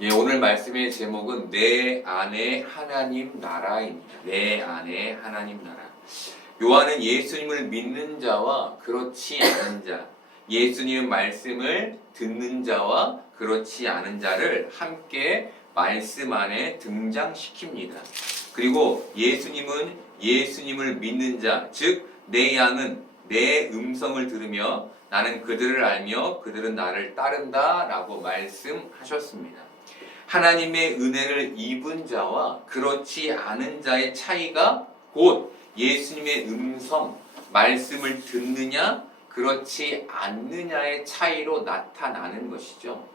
예, 오늘 말씀의 제목은 내 안에 하나님 나라입니다. 내 안에 하나님 나라. 요한은 예수님을 믿는 자와 그렇지 않은 자, 예수님 말씀을 듣는 자와 그렇지 않은 자를 함께 말씀 안에 등장시킵니다. 그리고 예수님은 예수님을 믿는 자, 즉 내 양은 내 음성을 들으며 나는 그들을 알며 그들은 나를 따른다 라고 말씀하셨습니다. 하나님의 은혜를 입은 자와 그렇지 않은 자의 차이가 곧 예수님의 음성, 말씀을 듣느냐, 그렇지 않느냐의 차이로 나타나는 것이죠.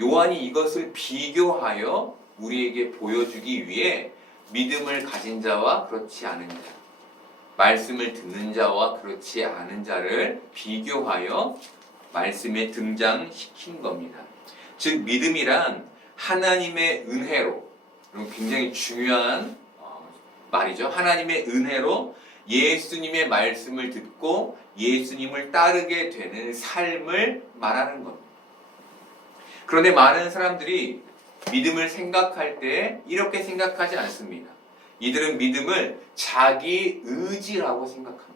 요한이 이것을 비교하여 우리에게 보여주기 위해 믿음을 가진 자와 그렇지 않은 자, 말씀을 듣는 자와 그렇지 않은 자를 비교하여 말씀에 등장시킨 겁니다. 즉 믿음이란 하나님의 은혜로, 굉장히 중요한 말이죠. 하나님의 은혜로 예수님의 말씀을 듣고 예수님을 따르게 되는 삶을 말하는 겁니다. 그런데 많은 사람들이 믿음을 생각할 때 이렇게 생각하지 않습니다. 이들은 믿음을 자기 의지라고 생각합니다.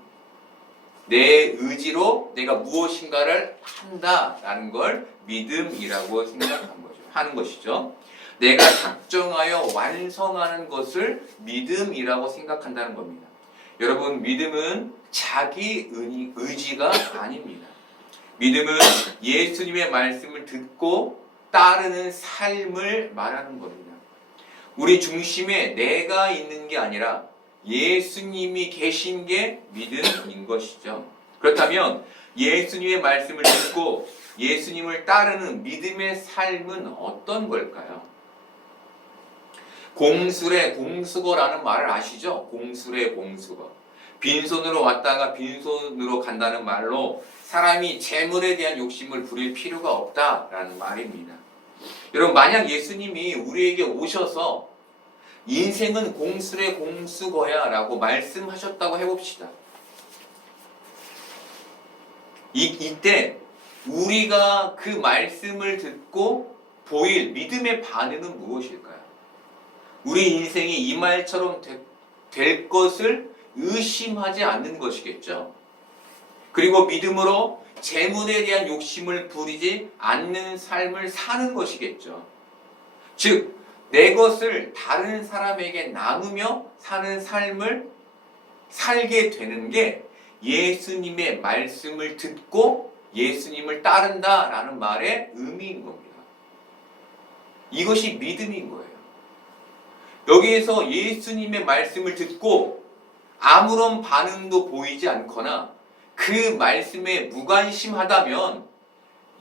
내 의지로 내가 무엇인가를 한다라는 걸 믿음이라고 하는 것이죠. 내가 작정하여 완성하는 것을 믿음이라고 생각한다는 겁니다. 여러분, 믿음은 자기 의지가 아닙니다. 믿음은 예수님의 말씀을 듣고 따르는 삶을 말하는 겁니다. 우리 중심에 내가 있는 게 아니라 예수님이 계신 게 믿음인 것이죠. 그렇다면 예수님의 말씀을 듣고 예수님을 따르는 믿음의 삶은 어떤 걸까요? 공수래 공수거라는 말을 아시죠? 공수래 공수거. 빈손으로 왔다가 빈손으로 간다는 말로 사람이 재물에 대한 욕심을 부릴 필요가 없다라는 말입니다. 여러분, 만약 예수님이 우리에게 오셔서 인생은 공수래 공수거야 라고 말씀하셨다고 해봅시다. 이때 우리가 그 말씀을 듣고 보일 믿음의 반응은 무엇일까요? 우리 인생이 이 말처럼 될 것을 의심하지 않는 것이겠죠. 그리고 믿음으로 재물에 대한 욕심을 부리지 않는 삶을 사는 것이겠죠. 즉, 내 것을 다른 사람에게 나누며 사는 삶을 살게 되는 게 예수님의 말씀을 듣고 예수님을 따른다라는 말의 의미인 겁니다. 이것이 믿음인 거예요. 여기에서 예수님의 말씀을 듣고 아무런 반응도 보이지 않거나 그 말씀에 무관심하다면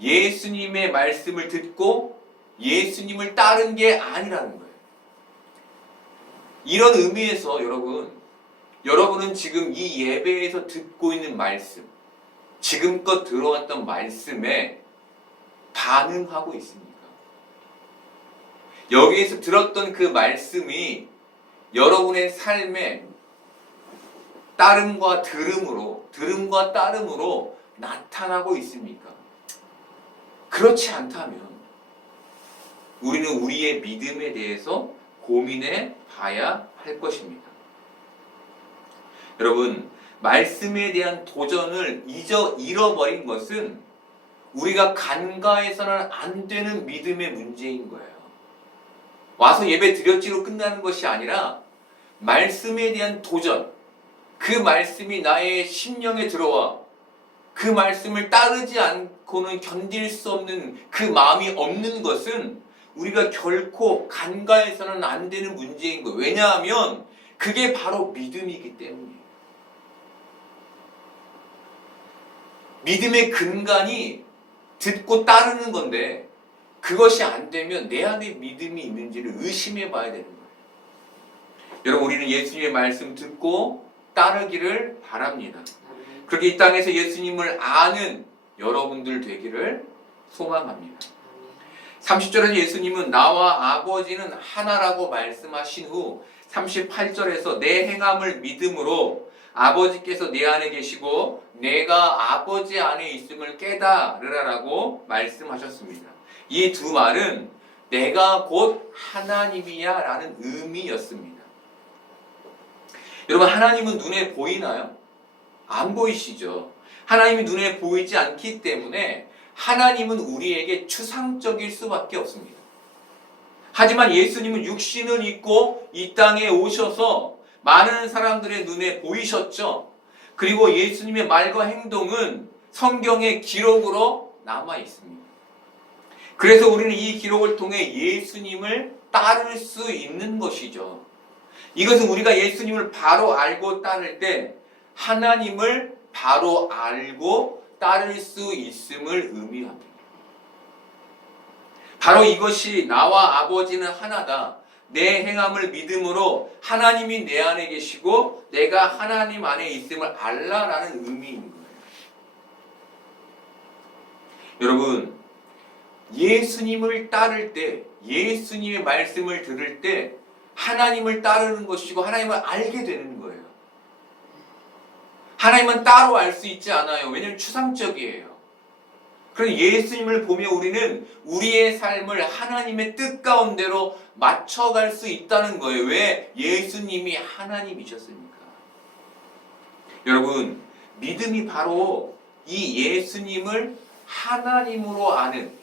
예수님의 말씀을 듣고 예수님을 따른 게 아니라는 거예요. 이런 의미에서 여러분은 지금 이 예배에서 듣고 있는 말씀, 지금껏 들어왔던 말씀에 반응하고 있습니까? 여기에서 들었던 그 말씀이 여러분의 삶에 따름과 따름으로 나타나고 있습니까? 그렇지 않다면 우리는 우리의 믿음에 대해서 고민해 봐야 할 것입니다. 여러분, 말씀에 대한 도전을 잃어버린 것은 우리가 간과해서는 안 되는 믿음의 문제인 거예요. 와서 예배 드렸지로 끝나는 것이 아니라 말씀에 대한 도전, 그 말씀이 나의 심령에 들어와 그 말씀을 따르지 않고는 견딜 수 없는 그 마음이 없는 것은 우리가 결코 간과해서는 안 되는 문제인 거예요. 왜냐하면 그게 바로 믿음이기 때문이에요. 믿음의 근간이 듣고 따르는 건데 그것이 안 되면 내 안에 믿음이 있는지를 의심해 봐야 되는 거예요. 여러분, 우리는 예수님의 말씀 듣고 따르기를 바랍니다. 그렇게 이 땅에서 예수님을 아는 여러분들 되기를 소망합니다. 30절에서 예수님은 나와 아버지는 하나라고 말씀하신 후 38절에서 내 행함을 믿음으로 아버지께서 내 안에 계시고 내가 아버지 안에 있음을 깨달으라라고 말씀하셨습니다. 이 두 말은 내가 곧 하나님이야 라는 의미였습니다. 여러분, 하나님은 눈에 보이나요? 안 보이시죠? 하나님이 눈에 보이지 않기 때문에 하나님은 우리에게 추상적일 수밖에 없습니다. 하지만 예수님은 육신을 입고 이 땅에 오셔서 많은 사람들의 눈에 보이셨죠. 그리고 예수님의 말과 행동은 성경의 기록으로 남아 있습니다. 그래서 우리는 이 기록을 통해 예수님을 따를 수 있는 것이죠. 이것은 우리가 예수님을 바로 알고 따를 때 하나님을 바로 알고 따를 수 있음을 의미합니다. 바로 이것이 나와 아버지는 하나다. 내 행함을 믿음으로 하나님이 내 안에 계시고 내가 하나님 안에 있음을 알라라는 의미인 거예요. 여러분, 예수님을 따를 때, 예수님의 말씀을 들을 때 하나님을 따르는 것이고 하나님을 알게 되는 거예요. 하나님은 따로 알 수 있지 않아요. 왜냐하면 추상적이에요. 그래서 예수님을 보며 우리는 우리의 삶을 하나님의 뜻 가운데로 맞춰갈 수 있다는 거예요. 왜? 예수님이 하나님이셨으니까. 여러분, 믿음이 바로 이 예수님을 하나님으로 아는,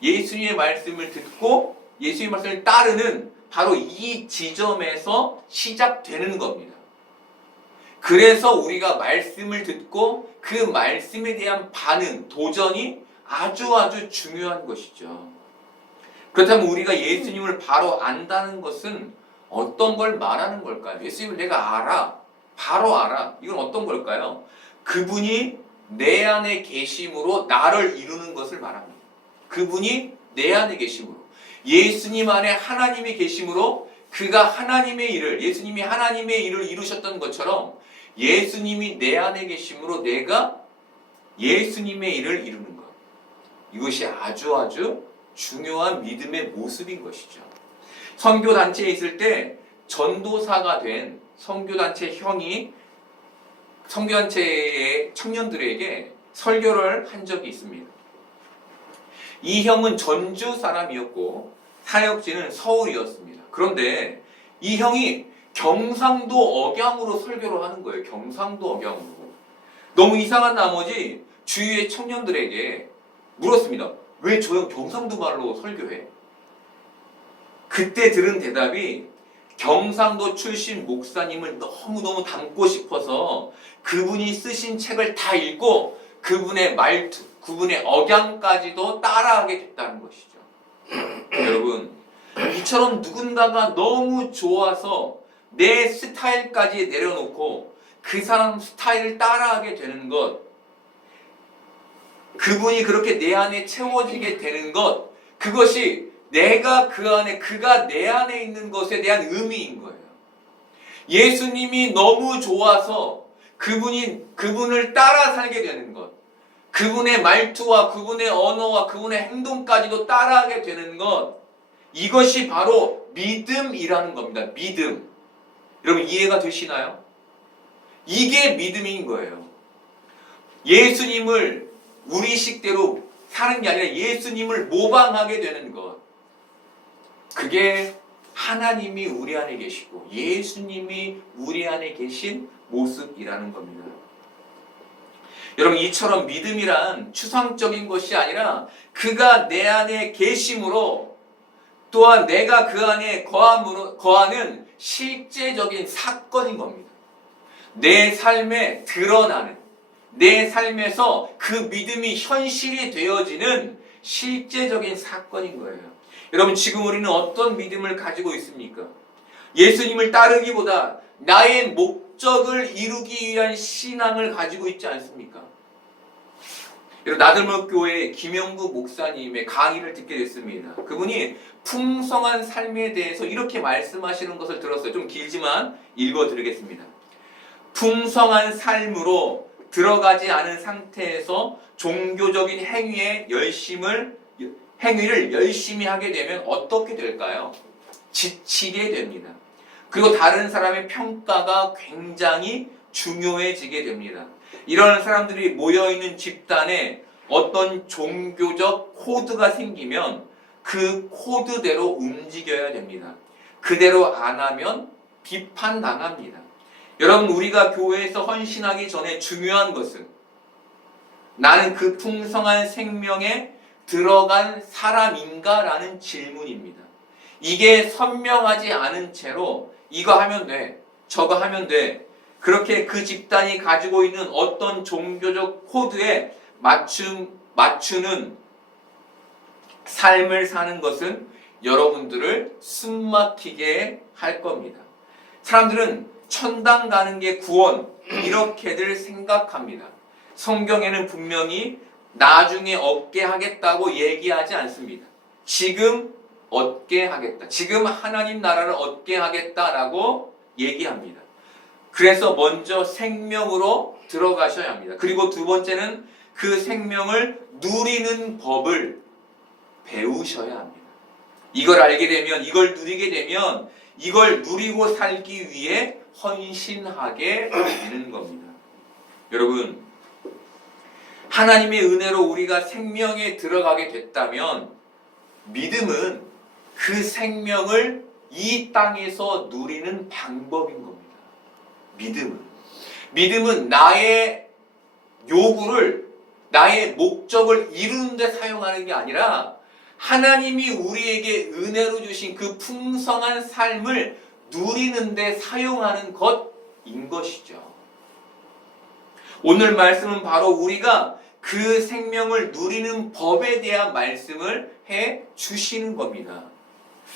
예수님의 말씀을 듣고 예수님의 말씀을 따르는 바로 이 지점에서 시작되는 겁니다. 그래서 우리가 말씀을 듣고 그 말씀에 대한 반응, 도전이 아주 중요한 것이죠. 그렇다면 우리가 예수님을 바로 안다는 것은 어떤 걸 말하는 걸까요? 예수님을 내가 알아, 바로 알아. 이건 어떤 걸까요? 그분이 내 안에 계심으로 나를 이루는 것을 말합니다. 그분이 내 안에 계심으로, 예수님 안에 하나님이 계심으로 그가 하나님의 일을, 예수님이 하나님의 일을 이루셨던 것처럼 예수님이 내 안에 계심으로 내가 예수님의 일을 이루는 것. 이것이 아주 중요한 믿음의 모습인 것이죠. 선교단체에 있을 때 전도사가 된 선교단체 형이 선교단체의 청년들에게 설교를 한 적이 있습니다. 이 형은 전주 사람이었고 사역지는 서울이었습니다. 그런데 이 형이 경상도 억양으로 설교를 하는 거예요. 경상도 억양으로. 너무 이상한 나머지 주위의 청년들에게 물었습니다. 왜 저 형 경상도 말로 설교해? 그때 들은 대답이 경상도 출신 목사님을 너무너무 닮고 싶어서 그분이 쓰신 책을 다 읽고 그분의 말투, 그분의 억양까지도 따라하게 됐다는 것이죠. 여러분, 이처럼 누군가가 너무 좋아서 내 스타일까지 내려놓고 그 사람 스타일을 따라하게 되는 것, 그분이 그렇게 내 안에 채워지게 되는 것, 그것이 내가 그 안에, 그가 내 안에 있는 것에 대한 의미인 거예요. 예수님이 너무 좋아서 그분을 따라 살게 되는 것, 그분의 말투와 그분의 언어와 그분의 행동까지도 따라하게 되는 것, 이것이 바로 믿음이라는 겁니다. 믿음. 여러분, 이해가 되시나요? 이게 믿음인 거예요. 예수님을 우리 식대로 사는 게 아니라 예수님을 모방하게 되는 것. 그게 하나님이 우리 안에 계시고 예수님이 우리 안에 계신 모습이라는 겁니다. 여러분, 이처럼 믿음이란 추상적인 것이 아니라 그가 내 안에 계심으로 또한 내가 그 안에 거하는 실제적인 사건인 겁니다. 내 삶에 드러나는, 내 삶에서 그 믿음이 현실이 되어지는 실제적인 사건인 거예요. 여러분, 지금 우리는 어떤 믿음을 가지고 있습니까? 예수님을 따르기보다 나의 목적을 이루기 위한 신앙을 가지고 있지 않습니까? 여러분, 나들목교회 김영구 목사님의 강의를 듣게 됐습니다. 그분이 풍성한 삶에 대해서 이렇게 말씀하시는 것을 들었어요. 좀 길지만 읽어드리겠습니다. 풍성한 삶으로 들어가지 않은 상태에서 종교적인 행위를 열심히 하게 되면 어떻게 될까요? 지치게 됩니다. 그리고 다른 사람의 평가가 굉장히 중요해지게 됩니다. 이런 사람들이 모여있는 집단에 어떤 종교적 코드가 생기면 그 코드대로 움직여야 됩니다. 그대로 안 하면 비판당합니다. 여러분, 우리가 교회에서 헌신하기 전에 중요한 것은 나는 그 풍성한 생명에 들어간 사람인가? 라는 질문입니다. 이게 선명하지 않은 채로 이거 하면 돼, 저거 하면 돼, 그렇게 그 집단이 가지고 있는 어떤 종교적 코드에 맞추는 삶을 사는 것은 여러분들을 숨막히게 할 겁니다. 사람들은 천당 가는 게 구원, 이렇게들 생각합니다. 성경에는 분명히 나중에 얻게 하겠다고 얘기하지 않습니다. 지금 얻게 하겠다. 지금 하나님 나라를 얻게 하겠다라고 얘기합니다. 그래서 먼저 생명으로 들어가셔야 합니다. 그리고 두 번째는 그 생명을 누리는 법을 배우셔야 합니다. 이걸 알게 되면, 이걸 누리게 되면 이걸 누리고 살기 위해 헌신하게 되는 겁니다. 여러분, 하나님의 은혜로 우리가 생명에 들어가게 됐다면 믿음은 그 생명을 이 땅에서 누리는 방법인 겁니다. 믿음은 나의 요구를, 나의 목적을 이루는 데 사용하는 게 아니라 하나님이 우리에게 은혜로 주신 그 풍성한 삶을 누리는 데 사용하는 것인 것이죠. 오늘 말씀은 바로 우리가 그 생명을 누리는 법에 대한 말씀을 해 주시는 겁니다.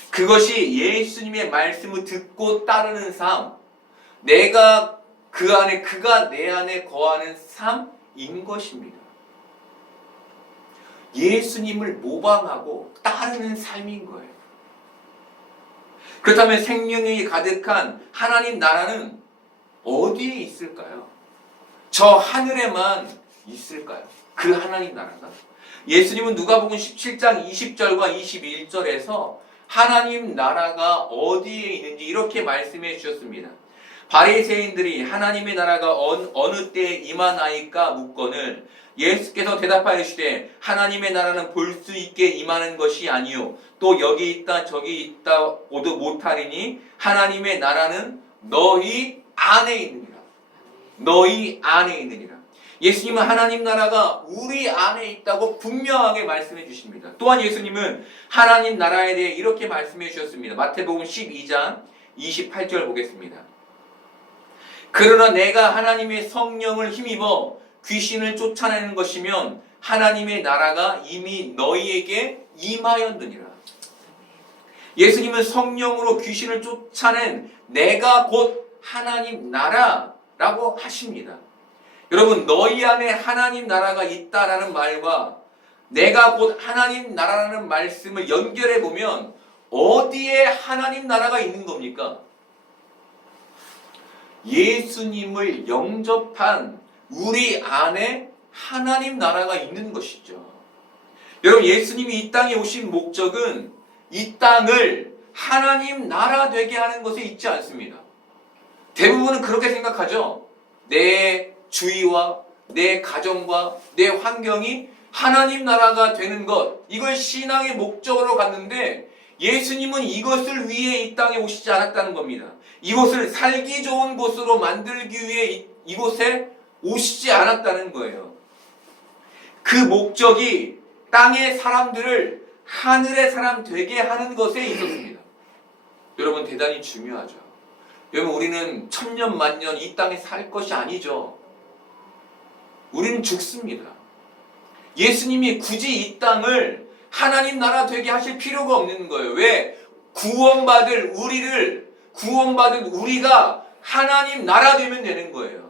그것이 예수님의 말씀을 듣고 따르는 삶, 내가 그 안에, 그가 내 안에 거하는 삶인 것입니다. 예수님을 모방하고 따르는 삶인 거예요. 그렇다면 생명이 가득한 하나님 나라는 어디에 있을까요? 저 하늘에만 있을까요? 그 하나님 나라가? 예수님은 누가복음 17장 20절과 21절에서 하나님 나라가 어디에 있는지 이렇게 말씀해 주셨습니다. 바리새인들이 하나님의 나라가 어느 때에 임하나이까 묻거늘 예수께서 대답하여 이르시되 하나님의 나라는 볼 수 있게 임하는 것이 아니요 또 여기 있다 저기 있다고도 못하리니 하나님의 나라는 너희 안에 있느니라. 너희 안에 있느니라. 예수님은 하나님 나라가 우리 안에 있다고 분명하게 말씀해 주십니다. 또한 예수님은 하나님 나라에 대해 이렇게 말씀해 주셨습니다. 마태복음 12장 28절 보겠습니다. 그러나 내가 하나님의 성령을 힘입어 귀신을 쫓아내는 것이면 하나님의 나라가 이미 너희에게 임하였느니라. 예수님은 성령으로 귀신을 쫓아낸 내가 곧 하나님 나라라고 하십니다. 여러분, 너희 안에 하나님 나라가 있다라는 말과 내가 곧 하나님 나라라는 말씀을 연결해 보면 어디에 하나님 나라가 있는 겁니까? 예수님을 영접한 우리 안에 하나님 나라가 있는 것이죠. 여러분, 예수님이 이 땅에 오신 목적은 이 땅을 하나님 나라 되게 하는 것에 있지 않습니다. 대부분은 그렇게 생각하죠. 내 주위와 내 가정과 내 환경이 하나님 나라가 되는 것, 이걸 신앙의 목적으로 갔는데 예수님은 이것을 위해 이 땅에 오시지 않았다는 겁니다. 이곳을 살기 좋은 곳으로 만들기 위해 이곳에 오시지 않았다는 거예요. 그 목적이 땅의 사람들을 하늘의 사람 되게 하는 것에 있었습니다. 여러분, 대단히 중요하죠. 여러분, 우리는 천년 만년 이 땅에 살 것이 아니죠. 우리는 죽습니다. 예수님이 굳이 이 땅을 하나님 나라 되게 하실 필요가 없는 거예요. 왜? 구원받을 우리가 하나님 나라 되면 되는 거예요.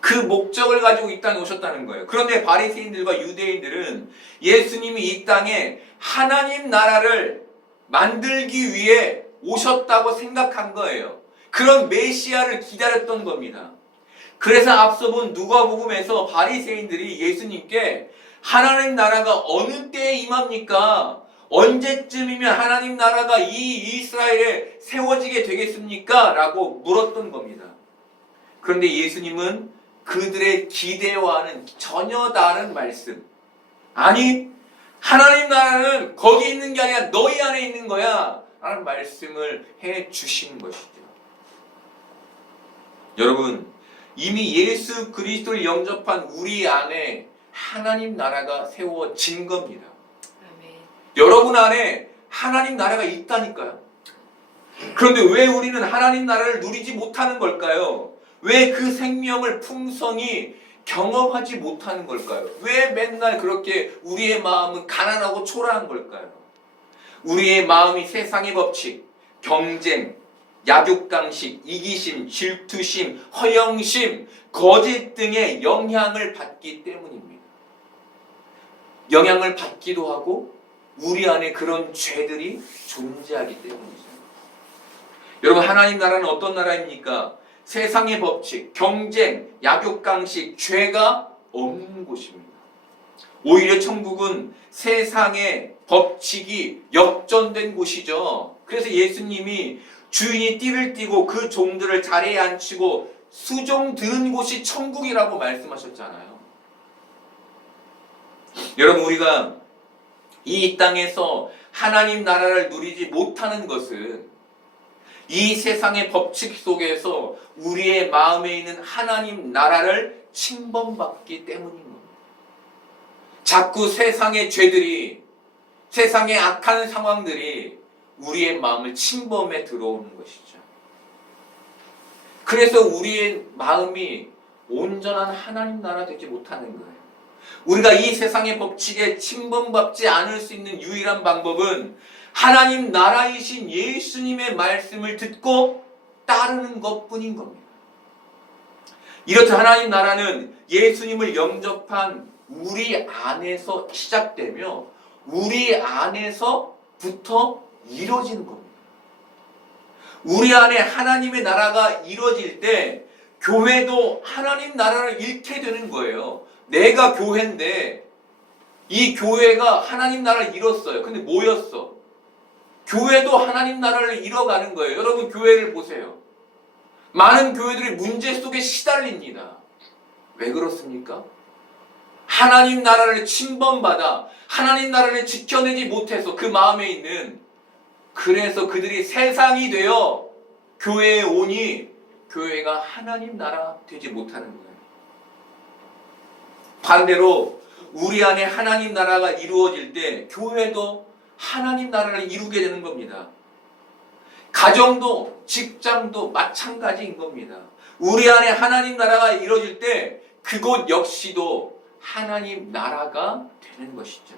그 목적을 가지고 이 땅에 오셨다는 거예요. 그런데 바리새인들과 유대인들은 예수님이 이 땅에 하나님 나라를 만들기 위해 오셨다고 생각한 거예요. 그런 메시아를 기다렸던 겁니다. 그래서 앞서 본 누가복음에서 바리새인들이 예수님께 하나님 나라가 어느 때에 임합니까? 언제쯤이면 하나님 나라가 이 이스라엘에 세워지게 되겠습니까? 라고 물었던 겁니다. 그런데 예수님은 그들의 기대와는 전혀 다른 말씀, 아니 하나님 나라는 거기 있는 게 아니라 너희 안에 있는 거야 라는 말씀을 해 주시는 것이죠. 여러분, 이미 예수 그리스도를 영접한 우리 안에 하나님 나라가 세워진 겁니다. 아멘. 여러분 안에 하나님 나라가 있다니까요. 그런데 왜 우리는 하나님 나라를 누리지 못하는 걸까요? 왜 그 생명을 풍성히 경험하지 못하는 걸까요? 왜 맨날 그렇게 우리의 마음은 가난하고 초라한 걸까요? 우리의 마음이 세상의 법칙, 경쟁, 약육강식, 이기심, 질투심, 허영심, 거짓 등의 영향을 받기 때문입니다. 영향을 받기도 하고 우리 안에 그런 죄들이 존재하기 때문이죠. 여러분, 하나님 나라는 어떤 나라입니까? 세상의 법칙, 경쟁, 약육강식, 죄가 없는 곳입니다. 오히려 천국은 세상의 법칙이 역전된 곳이죠. 그래서 예수님이 주인이 띠를 띠고 그 종들을 자리에 앉히고 수종 들은 곳이 천국이라고 말씀하셨잖아요. 여러분, 우리가 이 땅에서 하나님 나라를 누리지 못하는 것은 이 세상의 법칙 속에서 우리의 마음에 있는 하나님 나라를 침범받기 때문인 겁니다. 자꾸 세상의 죄들이, 세상의 악한 상황들이 우리의 마음을 침범해 들어오는 것이죠. 그래서 우리의 마음이 온전한 하나님 나라 되지 못하는 거예요. 우리가 이 세상의 법칙에 침범받지 않을 수 있는 유일한 방법은 하나님 나라이신 예수님의 말씀을 듣고 따르는 것뿐인 겁니다. 이렇듯 하나님 나라는 예수님을 영접한 우리 안에서 시작되며 우리 안에서부터 이루어지는 겁니다. 우리 안에 하나님의 나라가 이루어질 때 교회도 하나님 나라를 잃게 되는 거예요. 내가 교회인데 이 교회가 하나님 나라를 잃었어요. 근데 뭐였어? 교회도 하나님 나라를 잃어가는 거예요. 여러분, 교회를 보세요. 많은 교회들이 문제 속에 시달립니다. 왜 그렇습니까? 하나님 나라를 침범받아 하나님 나라를 지켜내지 못해서 그 마음에 있는, 그래서 그들이 세상이 되어 교회에 오니 교회가 하나님 나라 되지 못하는 거예요. 반대로 우리 안에 하나님 나라가 이루어질 때 교회도 하나님 나라를 이루게 되는 겁니다. 가정도 직장도 마찬가지인 겁니다. 우리 안에 하나님 나라가 이루어질 때 그곳 역시도 하나님 나라가 되는 것이죠.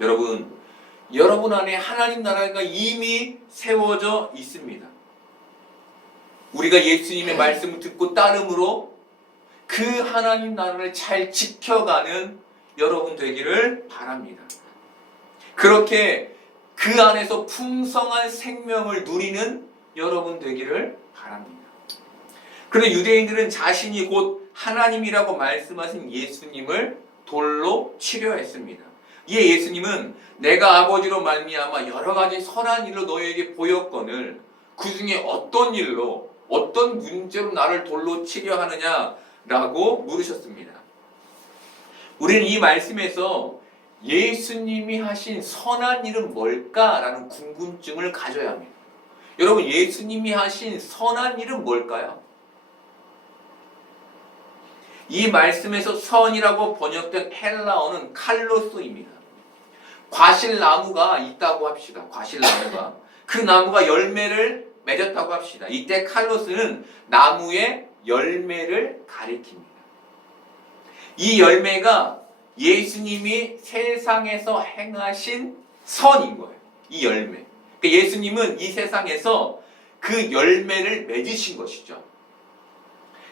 여러분 안에 하나님 나라가 이미 세워져 있습니다. 우리가 예수님의 말씀을 듣고 따름으로 그 하나님 나라를 잘 지켜가는 여러분 되기를 바랍니다. 그렇게 그 안에서 풍성한 생명을 누리는 여러분 되기를 바랍니다. 그런데 유대인들은 자신이 곧 하나님이라고 말씀하신 예수님을 돌로 치려했습니다. 이에 예수님은 내가 아버지로 말미암아 여러 가지 선한 일로 너희에게 보였거늘 그 중에 어떤 일로, 어떤 문제로 나를 돌로 치려 하느냐라고 물으셨습니다. 우리는 이 말씀에서 예수님이 하신 선한 일은 뭘까라는 궁금증을 가져야 합니다. 여러분, 예수님이 하신 선한 일은 뭘까요? 이 말씀에서 선이라고 번역된 헬라어는 칼로스입니다. 과실나무가 있다고 합시다. 과실나무가. 그 나무가 열매를 맺었다고 합시다. 이때 칼로스는 나무의 열매를 가리킵니다. 이 열매가 예수님이 세상에서 행하신 선인 거예요. 이 열매. 그러니까 예수님은 이 세상에서 그 열매를 맺으신 것이죠.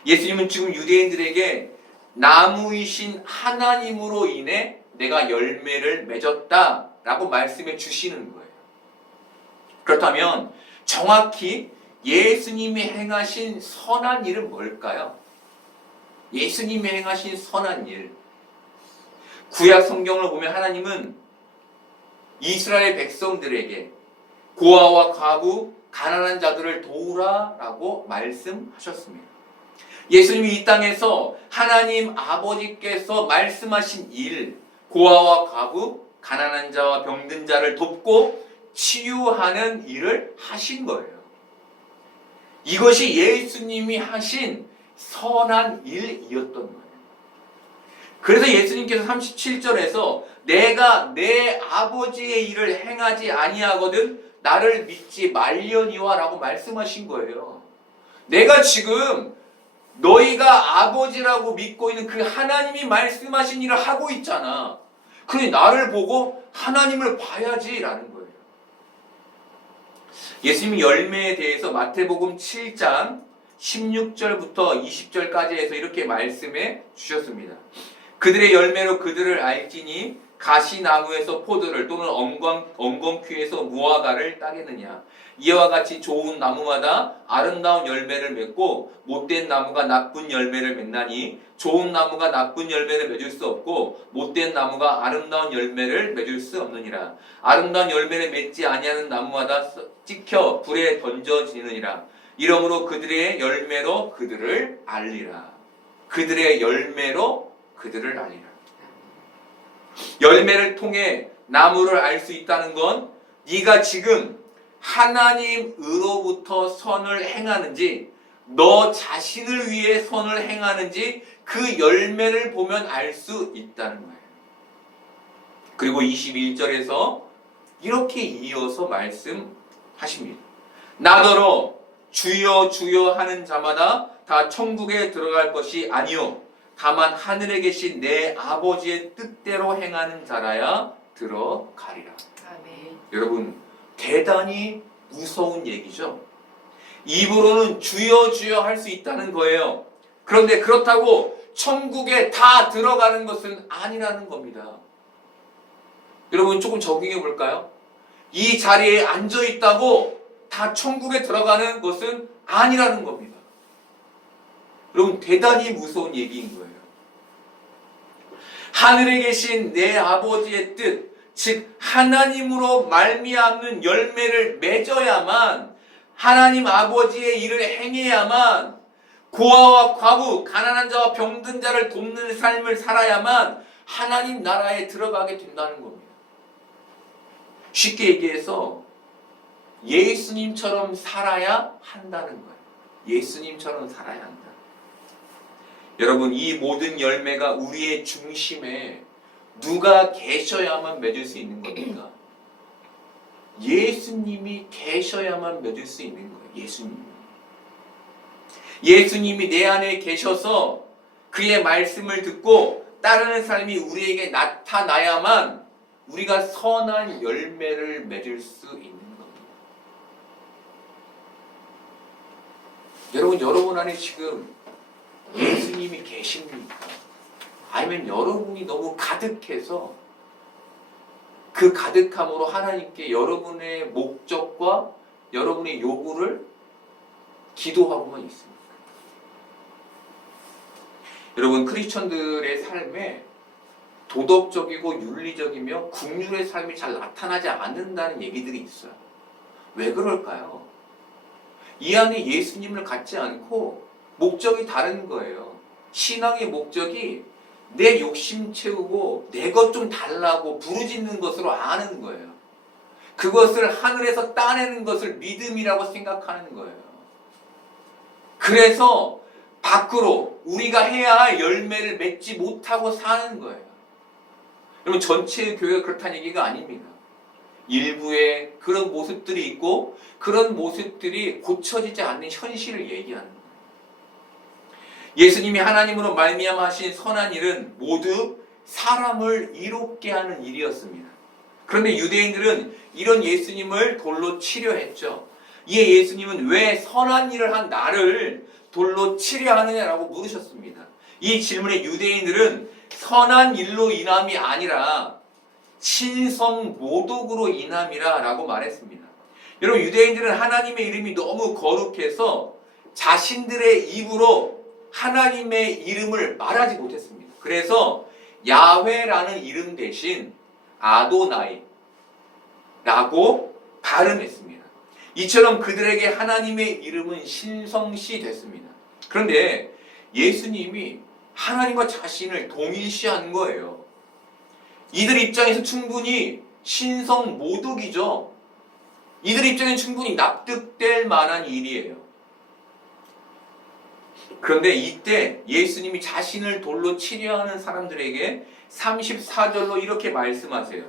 예수님은 지금 유대인들에게 나무이신 하나님으로 인해 내가 열매를 맺었다라고 말씀해 주시는 거예요. 그렇다면 정확히 예수님이 행하신 선한 일은 뭘까요? 예수님이 행하신 선한 일. 구약 성경을 보면 하나님은 이스라엘 백성들에게 고아와 과부, 가난한 자들을 도우라라고 말씀하셨습니다. 예수님이 이 땅에서 하나님 아버지께서 말씀하신 일, 고아와 과부, 가난한 자와 병든 자를 돕고 치유하는 일을 하신 거예요. 이것이 예수님이 하신 선한 일이었던 거예요. 그래서 예수님께서 37절에서 내가 내 아버지의 일을 행하지 아니하거든 나를 믿지 말려니와 라고 말씀하신 거예요. 내가 지금 너희가 아버지라고 믿고 있는 그 하나님이 말씀하신 일을 하고 있잖아. 그러니 나를 보고 하나님을 봐야지라는 거예요. 예수님이 열매에 대해서 마태복음 7장 16절부터 20절까지 해서 이렇게 말씀해 주셨습니다. 그들의 열매로 그들을 알지니 가시나무에서 포도를 또는 엉겅퀴에서 무화과를 따겠느냐. 이와 같이 좋은 나무마다 아름다운 열매를 맺고 못된 나무가 나쁜 열매를 맺나니 좋은 나무가 나쁜 열매를 맺을 수 없고 못된 나무가 아름다운 열매를 맺을 수 없느니라. 아름다운 열매를 맺지 아니하는 나무마다 찍혀 불에 던져지느니라. 이러므로 그들의 열매로 그들을 알리라. 그들의 열매로 그들을 알리라. 열매를 통해 나무를 알 수 있다는 건 네가 지금 하나님으로부터 선을 행하는지 너 자신을 위해 선을 행하는지 그 열매를 보면 알 수 있다는 거예요. 그리고 21절에서 이렇게 이어서 말씀하십니다. 나더러 주여 주여 하는 자마다 다 천국에 들어갈 것이 아니요 다만 하늘에 계신 내 아버지의 뜻대로 행하는 자라야 들어가리라. 아멘. 여러분 대단히 무서운 얘기죠. 입으로는 주여 주여 할 수 있다는 거예요. 그런데 그렇다고 천국에 다 들어가는 것은 아니라는 겁니다. 여러분 조금 적용해 볼까요? 이 자리에 앉아 있다고 다 천국에 들어가는 것은 아니라는 겁니다. 여러분 대단히 무서운 얘기인 거예요. 하늘에 계신 내 아버지의 뜻, 즉 하나님으로 말미암는 열매를 맺어야만 하나님 아버지의 일을 행해야만 고아와 과부, 가난한 자와 병든 자를 돕는 삶을 살아야만 하나님 나라에 들어가게 된다는 겁니다. 쉽게 얘기해서 예수님처럼 살아야 한다는 거예요. 예수님처럼 살아야 한다. 여러분 이 모든 열매가 우리의 중심에 누가 계셔야만 맺을 수 있는 겁니까? 예수님이 계셔야만 맺을 수 있는 거예요. 예수님이 내 안에 계셔서 그의 말씀을 듣고 따르는 삶이 우리에게 나타나야만 우리가 선한 열매를 맺을 수 있는 겁니다. 여러분 안에 지금 예수님이 계십니까? 아니면 여러분이 너무 가득해서 그 가득함으로 하나님께 여러분의 목적과 여러분의 요구를 기도하고만 있습니까? 여러분 크리스천들의 삶에 도덕적이고 윤리적이며 긍휼의 삶이 잘 나타나지 않는다는 얘기들이 있어요. 왜 그럴까요? 이 안에 예수님을 갖지 않고 목적이 다른 거예요. 신앙의 목적이 내 욕심 채우고 내 것 좀 달라고 부르짖는 것으로 아는 거예요. 그것을 하늘에서 따내는 것을 믿음이라고 생각하는 거예요. 그래서 밖으로 우리가 해야 할 열매를 맺지 못하고 사는 거예요. 여러분 전체 교회가 그렇다는 얘기가 아닙니다. 일부의 그런 모습들이 있고 그런 모습들이 고쳐지지 않는 현실을 얘기하는 거예요. 예수님이 하나님으로 말미암아 하신 선한 일은 모두 사람을 이롭게 하는 일이었습니다. 그런데 유대인들은 이런 예수님을 돌로 치려 했죠. 이에 예수님은 왜 선한 일을 한 나를 돌로 치려 하느냐라고 물으셨습니다. 이 질문에 유대인들은 선한 일로 인함이 아니라 신성 모독으로 인함이라 라고 말했습니다. 여러분 유대인들은 하나님의 이름이 너무 거룩해서 자신들의 입으로 하나님의 이름을 말하지 못했습니다. 그래서 야훼라는 이름 대신 아도나이라고 발음했습니다. 이처럼 그들에게 하나님의 이름은 신성시 됐습니다. 그런데 예수님이 하나님과 자신을 동일시한 거예요. 이들 입장에서 충분히 신성 모독이죠. 이들 입장에는 충분히 납득될 만한 일이에요. 그런데 이때 예수님이 자신을 돌로 치려 하는 사람들에게 34절로 이렇게 말씀하세요.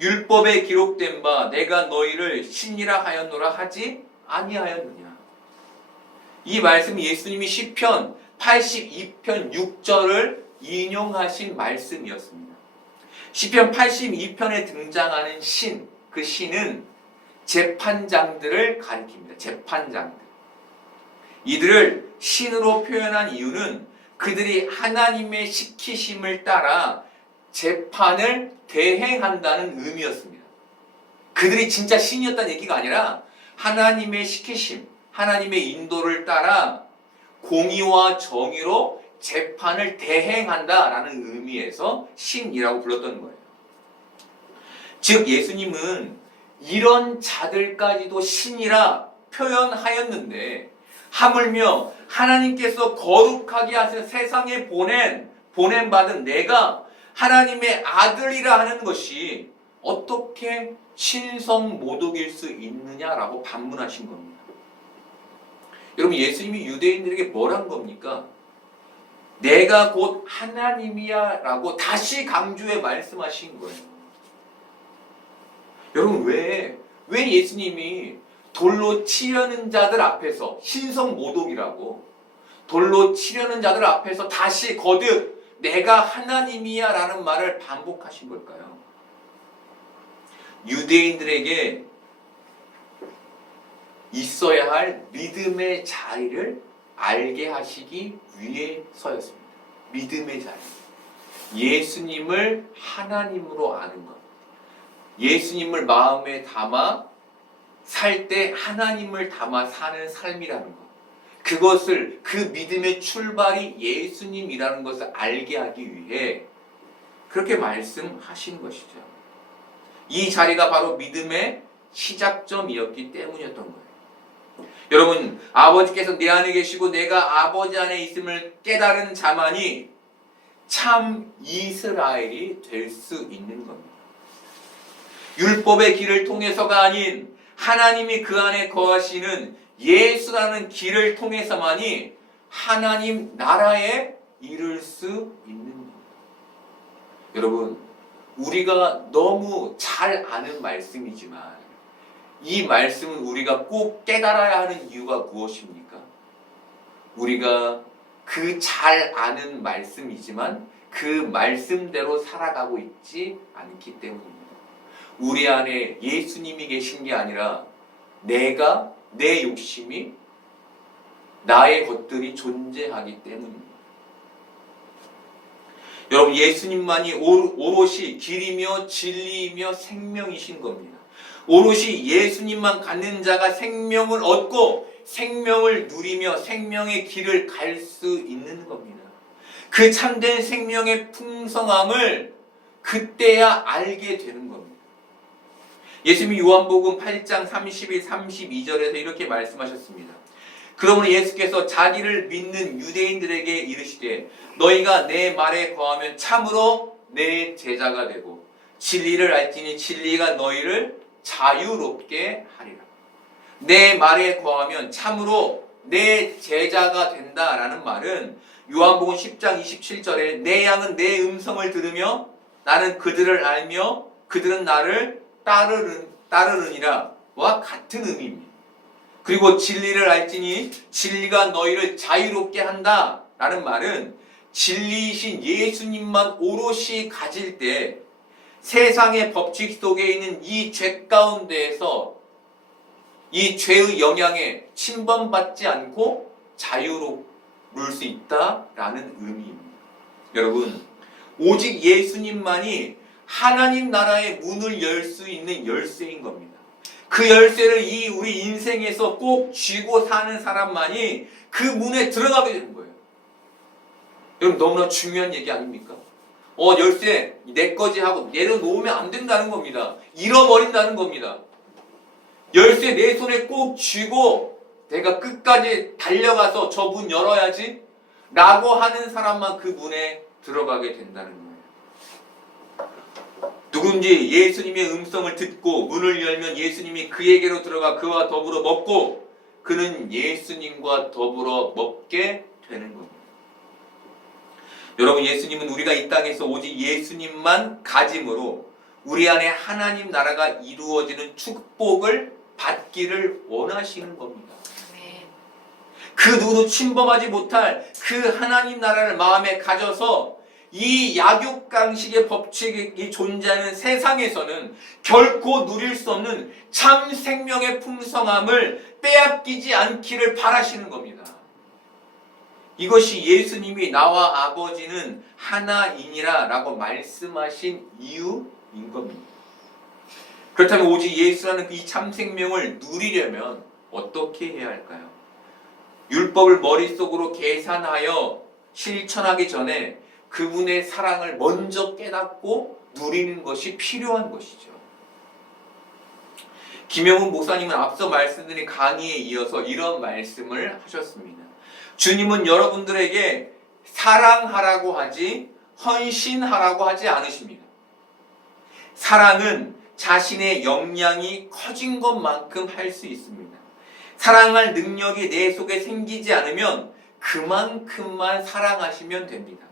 율법에 기록된 바 내가 너희를 신이라 하였노라 하지 아니하였느냐. 이 말씀이 예수님이 시편 82편 6절을 인용하신 말씀이었습니다. 시편 82편에 등장하는 신, 그 신은 재판장들을 가리킵니다. 재판장들. 이들을 신으로 표현한 이유는 그들이 하나님의 시키심을 따라 재판을 대행한다는 의미였습니다. 그들이 진짜 신이었다는 얘기가 아니라 하나님의 시키심, 하나님의 인도를 따라 공의와 정의로 재판을 대행한다라는 의미에서 신이라고 불렀던 거예요. 즉 예수님은 이런 자들까지도 신이라 표현하였는데 하물며 하나님께서 거룩하게 하신 세상에 보낸받은 내가 하나님의 아들이라 하는 것이 어떻게 신성 모독일 수 있느냐라고 반문하신 겁니다. 여러분 예수님이 유대인들에게 뭘 한 겁니까? 내가 곧 하나님이야 라고 다시 강조해 말씀하신 거예요. 여러분 왜 예수님이 돌로 치려는 자들 앞에서 신성 모독이라고 돌로 치려는 자들 앞에서 다시 거듭 내가 하나님이야 라는 말을 반복하신 걸까요? 유대인들에게 있어야 할 믿음의 자리를 알게 하시기 위해서였습니다. 믿음의 자리. 예수님을 하나님으로 아는 것. 예수님을 마음에 담아 살 때 하나님을 담아 사는 삶이라는 것. 그것을 그 믿음의 출발이 예수님이라는 것을 알게 하기 위해 그렇게 말씀하신 것이죠. 이 자리가 바로 믿음의 시작점이었기 때문이었던 거예요. 여러분 아버지께서 내 안에 계시고 내가 아버지 안에 있음을 깨달은 자만이 참 이스라엘이 될 수 있는 겁니다. 율법의 길을 통해서가 아닌 하나님이 그 안에 거하시는 예수라는 길을 통해서만이 하나님 나라에 이룰 수 있는 겁니다. 여러분 우리가 너무 잘 아는 말씀이지만 이 말씀은 우리가 꼭 깨달아야 하는 이유가 무엇입니까? 우리가 그 잘 아는 말씀이지만 그 말씀대로 살아가고 있지 않기 때문입니다. 우리 안에 예수님이 계신 게 아니라 내 욕심이 나의 것들이 존재하기 때문입니다. 여러분 예수님만이 오롯이 길이며 진리이며 생명이신 겁니다. 오롯이 예수님만 갖는 자가 생명을 얻고 생명을 누리며 생명의 길을 갈 수 있는 겁니다. 그 참된 생명의 풍성함을 그때야 알게 되는 겁니다. 예수님이 요한복음 8장 31, 32절에서 이렇게 말씀하셨습니다. 그러므로 예수께서 자기를 믿는 유대인들에게 이르시되 너희가 내 말에 거하면 참으로 내 제자가 되고 진리를 알지니 진리가 너희를 자유롭게 하리라. 내 말에 거하면 참으로 내 제자가 된다라는 말은 요한복음 10장 27절에 내 양은 내 음성을 들으며 나는 그들을 알며 그들은 나를 따르느니라와 같은 의미입니다. 그리고 진리를 알지니 진리가 너희를 자유롭게 한다라는 말은 진리이신 예수님만 오롯이 가질 때 세상의 법칙 속에 있는 이 죄 가운데에서 이 죄의 영향에 침범받지 않고 자유로울 수 있다라는 의미입니다. 여러분, 오직 예수님만이 하나님 나라의 문을 열 수 있는 열쇠인 겁니다. 그 열쇠를 우리 인생에서 꼭 쥐고 사는 사람만이 그 문에 들어가게 되는 거예요. 여러분 너무나 중요한 얘기 아닙니까? 열쇠 내 거지 하고 내려놓으면 안 된다는 겁니다. 잃어버린다는 겁니다. 열쇠 내 손에 꼭 쥐고 내가 끝까지 달려가서 저 문 열어야지 라고 하는 사람만 그 문에 들어가게 된다는 거예요. 누군지 예수님의 음성을 듣고 문을 열면 예수님이 그에게로 들어가 그와 더불어 먹고 그는 예수님과 더불어 먹게 되는 겁니다. 여러분, 예수님은 우리가 이 땅에서 오직 예수님만 가짐으로 우리 안에 하나님 나라가 이루어지는 축복을 받기를 원하시는 겁니다. 그 누구도 침범하지 못할 그 하나님 나라를 마음에 가져서 이 약육강식의 법칙이 존재하는 세상에서는 결코 누릴 수 없는 참 생명의 풍성함을 빼앗기지 않기를 바라시는 겁니다. 이것이 예수님이 나와 아버지는 하나이니라 라고 말씀하신 이유인 겁니다. 그렇다면 오직 예수라는 이 참 생명을 누리려면 어떻게 해야 할까요? 율법을 머릿속으로 계산하여 실천하기 전에 그분의 사랑을 먼저 깨닫고 누리는 것이 필요한 것이죠. 김영훈 목사님은 앞서 말씀드린 강의에 이어서 이런 말씀을 하셨습니다. 주님은 여러분들에게 사랑하라고 하지 헌신하라고 하지 않으십니다. 사랑은 자신의 역량이 커진 것만큼 할 수 있습니다. 사랑할 능력이 내 속에 생기지 않으면 그만큼만 사랑하시면 됩니다.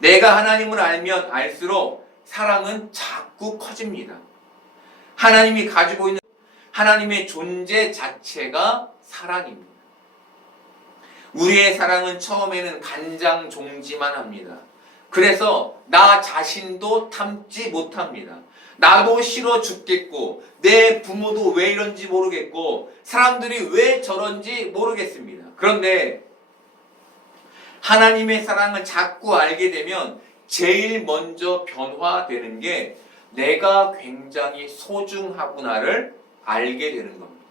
내가 하나님을 알면 알수록 사랑은 자꾸 커집니다. 하나님이 가지고 있는 하나님의 존재 자체가 사랑입니다. 우리의 사랑은 처음에는 간장종지만 합니다. 그래서 나 자신도 참지 못합니다. 나도 싫어 죽겠고 내 부모도 왜 이런지 모르겠고 사람들이 왜 저런지 모르겠습니다. 그런데 하나님의 사랑을 자꾸 알게 되면 제일 먼저 변화되는 게 내가 굉장히 소중하구나를 알게 되는 겁니다.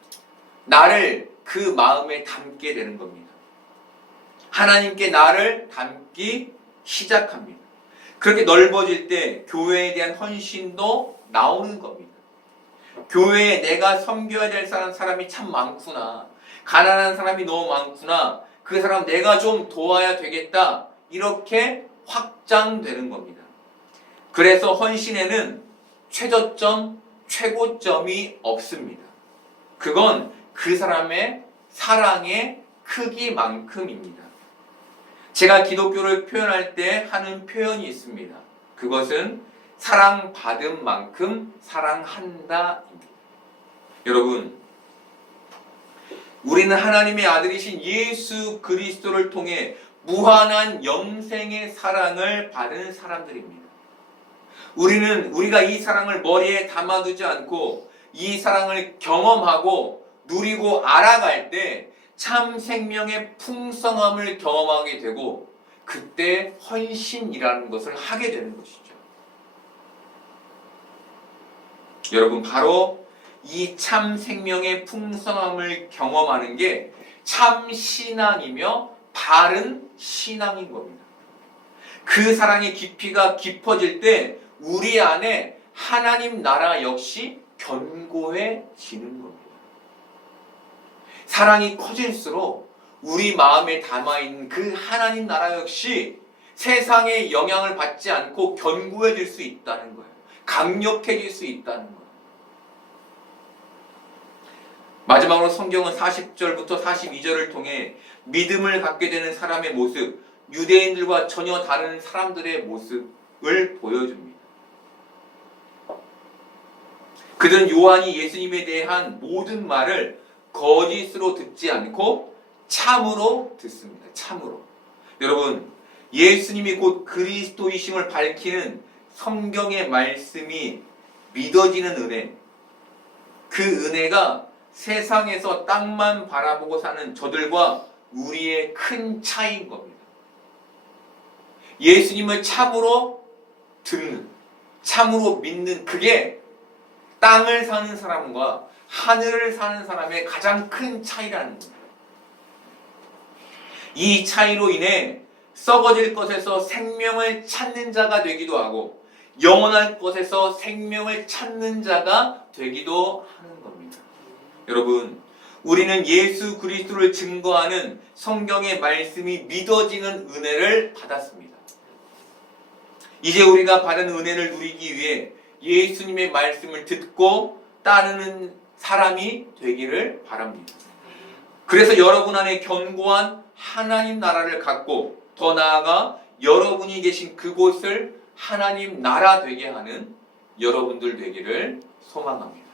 나를 그 마음에 담게 되는 겁니다. 하나님께 나를 담기 시작합니다. 그렇게 넓어질 때 교회에 대한 헌신도 나오는 겁니다. 교회에 내가 섬겨야 될 사람이 참 많구나. 가난한 사람이 너무 많구나. 그 사람 내가 좀 도와야 되겠다. 이렇게 확장되는 겁니다. 그래서 헌신에는 최저점, 최고점이 없습니다. 그건 그 사람의 사랑의 크기만큼입니다. 제가 기독교를 표현할 때 하는 표현이 있습니다. 그것은 사랑받은 만큼 사랑한다입니다. 여러분, 우리는 하나님의 아들이신 예수 그리스도를 통해 무한한 영생의 사랑을 받은 사람들입니다. 우리가 이 사랑을 머리에 담아두지 않고 이 사랑을 경험하고 누리고 알아갈 때 참 생명의 풍성함을 경험하게 되고 그때 헌신이라는 것을 하게 되는 것이죠. 여러분, 바로 이 참 생명의 풍성함을 경험하는 게 참 신앙이며 바른 신앙인 겁니다. 그 사랑의 깊이가 깊어질 때 우리 안에 하나님 나라 역시 견고해지는 겁니다. 사랑이 커질수록 우리 마음에 담아있는 그 하나님 나라 역시 세상의 영향을 받지 않고 견고해질 수 있다는 거예요. 강력해질 수 있다는 거예요. 마지막으로 성경은 40절부터 42절을 통해 믿음을 갖게 되는 사람의 모습, 유대인들과 전혀 다른 사람들의 모습을 보여줍니다. 그들은 요한이 예수님에 대한 모든 말을 거짓으로 듣지 않고 참으로 듣습니다. 참으로. 여러분, 예수님이 곧 그리스도이심을 밝히는 성경의 말씀이 믿어지는 은혜, 그 은혜가 세상에서 땅만 바라보고 사는 저들과 우리의 큰 차이인 겁니다. 예수님을 참으로 듣는, 참으로 믿는, 그게 땅을 사는 사람과 하늘을 사는 사람의 가장 큰 차이라는 겁니다. 이 차이로 인해 썩어질 것에서 생명을 찾는 자가 되기도 하고 영원할 것에서 생명을 찾는 자가 되기도 하는 겁니다. 여러분, 우리는 예수 그리스도를 증거하는 성경의 말씀이 믿어지는 은혜를 받았습니다. 이제 우리가 받은 은혜를 누리기 위해 예수님의 말씀을 듣고 따르는 사람이 되기를 바랍니다. 그래서 여러분 안에 견고한 하나님 나라를 갖고 더 나아가 여러분이 계신 그곳을 하나님 나라 되게 하는 여러분들 되기를 소망합니다.